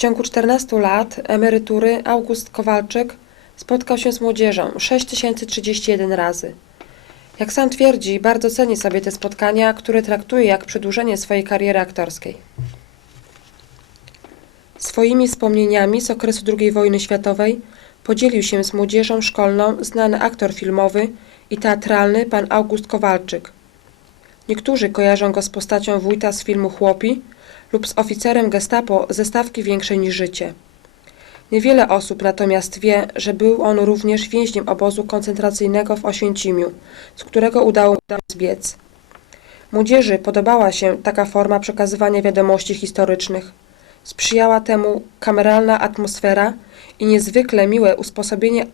ciągu 14 lat emerytury August Kowalczyk spotkał się z młodzieżą 6031 razy. Jak sam twierdzi, bardzo ceni sobie te spotkania, które traktuje jak przedłużenie swojej kariery aktorskiej. Swoimi wspomnieniami z okresu II wojny światowej podzielił się z młodzieżą szkolną znany aktor filmowy i teatralny pan August Kowalczyk. Niektórzy kojarzą go z postacią wójta z filmu Chłopi lub z oficerem gestapo ze stawki większej niż życie. Niewiele osób natomiast wie, że był on również więźniem obozu koncentracyjnego w Oświęcimiu, z którego udało mu zbiec. Młodzieży podobała się taka forma przekazywania wiadomości historycznych. Sprzyjała temu kameralna atmosfera i niezwykle miłe usposobienie.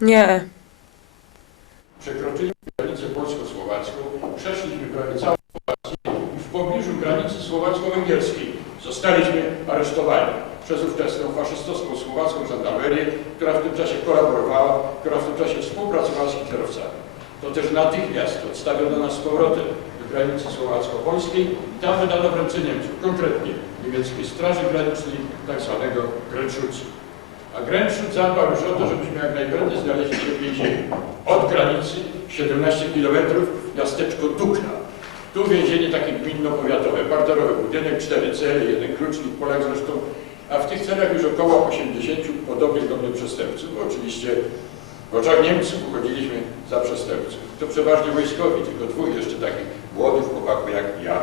Nie. Przekroczyliśmy granicę polsko-słowacką, przeszliśmy prawie całą Słowację i w pobliżu granicy słowacko-węgierskiej zostaliśmy aresztowani przez ówczesną faszystowską słowacką żandarmerię, która w tym czasie kolaborowała, która w tym czasie współpracowała z hitlerowcami. To też natychmiast odstawiono nas z powrotem do granicy słowacko-polskiej i tam wydano w ręce Niemców, konkretnie niemieckiej Straży Granicznej, tak zwanego Grenzschutzu. A Grenzschutz zadbał już o to, żebyśmy jak najprędzej znaleźli się w więzieniu. Od granicy 17 km miasteczko Dukna. Tu więzienie takie gminno-powiatowe, parterowy budynek, cztery cele, jeden klucznik, Polak zresztą, a w tych celach już około 80 podobnych do mnie przestępców. Bo oczywiście w oczach Niemców uchodziliśmy za przestępców. To przeważnie wojskowi, tylko dwóch jeszcze takich młodych chłopaków jak ja.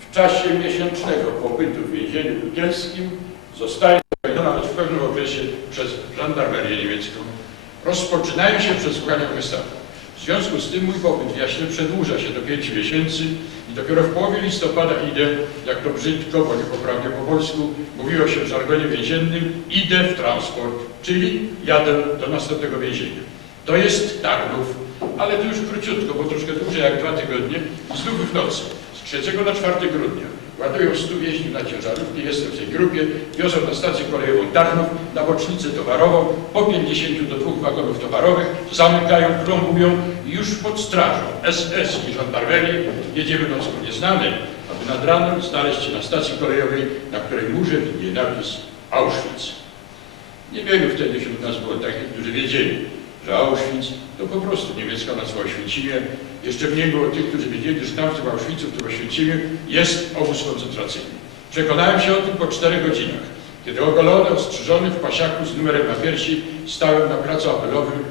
W czasie miesięcznego pobytu w więzieniu dukielskim zostaje nawet w pewnym okresie przez żandarmerię niemiecką. Rozpoczynają się przesłuchania Gestapo. W związku z tym mój pobyt w Jaśnie przedłuża się do 5 miesięcy i dopiero w połowie listopada idę, jak to brzydko, bo niepoprawnie po polsku, mówiło się w żargonie więziennym, idę w transport, czyli jadę do następnego więzienia. To jest Tarnów, ale to już króciutko, bo troszkę dłużej jak dwa tygodnie, znów w nocy, z 3 na 4 grudnia. Ładują 100 więźniów na ciężarówki, jestem w tej grupie, wiozą na stację kolejową Tarnów, na bocznicę towarową, po 50 do dwóch wagonów towarowych, zamykają, plombują i już pod strażą SS i żandarmerii jedziemy nocą nieznanej, aby nad ranem znaleźć się na stacji kolejowej, na której murze widnieje napis Auschwitz. Niewielu wtedy wśród nas było takich, którzy wiedzieli, że Auschwitz to po prostu niemiecka nazwa Oświęcimie. Jeszcze mniej było tych, którzy wiedzieli, że tam w tym Auschwitzu, w tym Oświęcimiu jest obóz koncentracyjny. Przekonałem się o tym po czterech godzinach, kiedy ogolony, ostrzyżony w pasiaku z numerem na piersi stałem na placu apelowym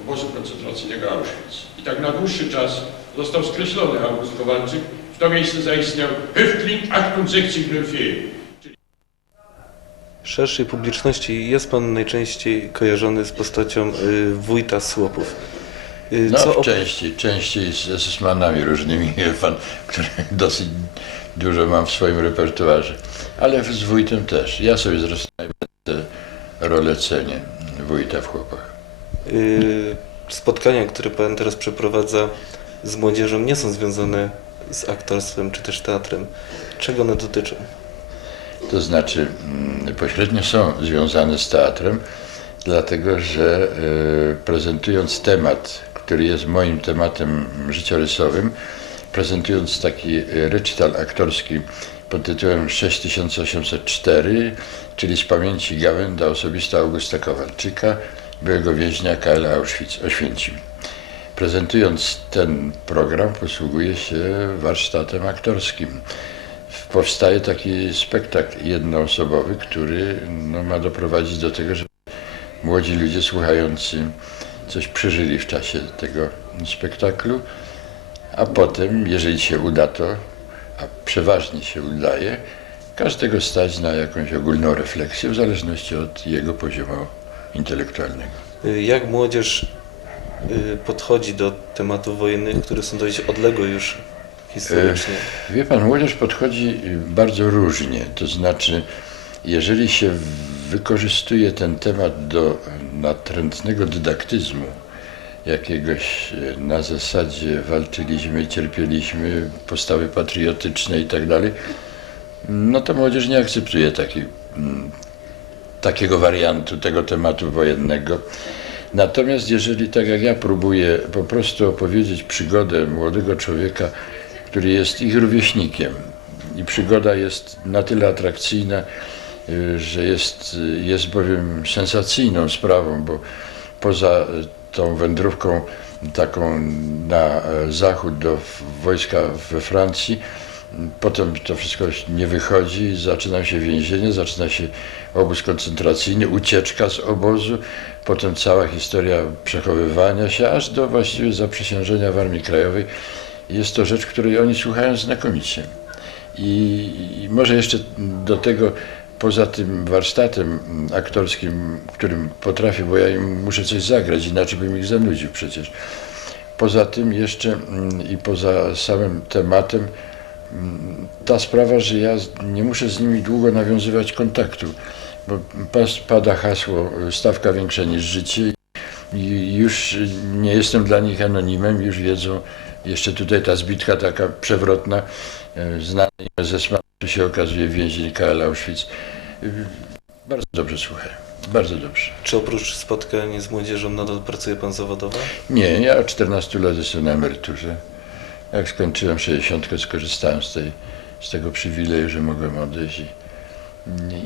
obozu koncentracyjnego Auschwitz. I tak na dłuższy czas został skreślony August Kowalczyk. W to miejsce zaistniał Häftling 6804. szerszej publiczności jest Pan najczęściej kojarzony z postacią y, wójta Słopów. Y, No, co w części, części z esesmanami różnymi, wie pan, których dosyć dużo mam w swoim repertuarze. Ale z wójtem też. Ja sobie zresztą tę rolę cenię, wójta w chłopach. y, spotkania, które Pan teraz przeprowadza z młodzieżą nie są związane z aktorstwem czy też teatrem. Czego one dotyczą? To znaczy, mm, pośrednio są związane z teatrem, dlatego że e, prezentując temat, który jest moim tematem życiorysowym, prezentując taki e, recital aktorski pod tytułem 6804, czyli z pamięci Gawęda osobista Augusta Kowalczyka, byłego więźnia KL Auschwitz, Oświęcim. Prezentując ten program posługuje się warsztatem aktorskim powstaje taki spektakl jednoosobowy, który no, ma doprowadzić do tego, że młodzi ludzie słuchający coś przeżyli w czasie tego spektaklu, a potem, jeżeli się uda to, a przeważnie się udaje, każdego stać na jakąś ogólną refleksję w zależności od jego poziomu intelektualnego. Jak młodzież y, podchodzi do tematów wojennych, które są dość odległe już historycznie? Wie pan, młodzież podchodzi bardzo różnie. To znaczy, jeżeli się wykorzystuje ten temat do natrętnego dydaktyzmu, jakiegoś e, na zasadzie walczyliśmy, cierpieliśmy, postawy patriotyczne i tak dalej, no to młodzież nie akceptuje taki, mm, takiego wariantu tego tematu wojennego. Natomiast jeżeli, tak jak ja próbuję po prostu opowiedzieć przygodę młodego człowieka, który jest ich rówieśnikiem i przygoda jest na tyle atrakcyjna, y, że jest, y, jest bowiem sensacyjną sprawą, bo poza y, tą wędrówką taką na zachód do wojska we Francji, potem to wszystko nie wychodzi, zaczyna się więzienie, zaczyna się obóz koncentracyjny, ucieczka z obozu, potem cała historia przechowywania się, aż do właściwie zaprzysiężenia w Armii Krajowej. Jest to rzecz, której oni słuchają znakomicie. I, I może jeszcze do tego, poza tym warsztatem aktorskim, którym potrafię, bo ja im muszę coś zagrać, inaczej bym ich zanudził przecież. Poza tym jeszcze mm, i poza samym tematem, mm, ta sprawa, że ja nie muszę z nimi długo nawiązywać kontaktu, bo pada hasło stawka większa niż życie i już nie jestem dla nich anonimem, już wiedzą, jeszcze tutaj ta zbitka taka przewrotna, e, znany Zesman, tu się okazuje więzień KL Auschwitz. Bardzo dobrze słuchają, bardzo dobrze. Czy oprócz spotkań z młodzieżą nadal pracuje pan zawodowo? Nie, ja od 14 lat jestem na emeryturze. Jak skończyłem 60, skorzystałem z, tej, z tego przywileju, że mogłem odejść i,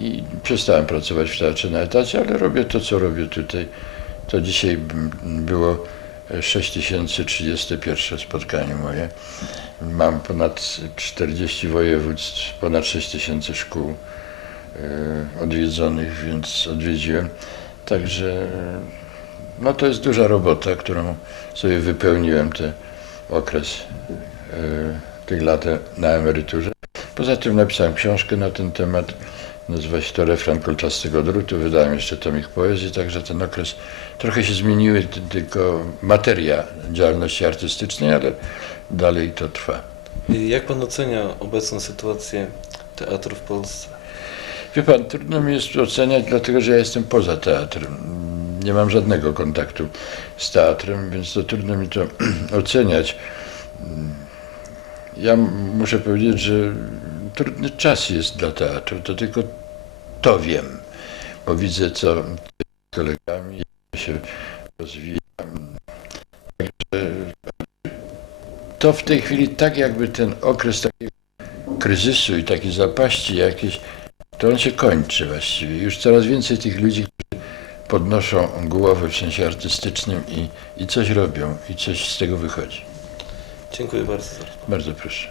i przestałem pracować w teatrze na etacie, ale robię to, co robię tutaj. To dzisiaj było 6031 spotkanie moje. Mam ponad 40 województw, ponad 6000 szkół e, odwiedzonych, więc odwiedziłem. Także no to jest duża robota, którą sobie wypełniłem ten okres e, tych lat na emeryturze. Poza tym napisałem książkę na ten temat, nazywa się to Refren Kolczastego Drutu, wydałem jeszcze tomik poezji, także ten okres trochę się zmieniły, ty- tylko materia działalności artystycznej, ale dalej to trwa. Jak pan ocenia obecną sytuację teatru w Polsce? Wie pan, trudno mi jest oceniać, dlatego że ja jestem poza teatrem. Nie mam żadnego kontaktu z teatrem, więc to trudno mi to oceniać. Ja muszę powiedzieć, że trudny czas jest dla teatru, to tylko to wiem, bo widzę, co z kolegami się rozwija. Także to w tej chwili tak jakby ten okres takiego kryzysu i takiej zapaści jakiejś to on się kończy właściwie. Już coraz więcej tych ludzi, którzy podnoszą głowy w sensie artystycznym i, i coś robią i coś z tego wychodzi. Dziękuję bardzo. Bardzo proszę.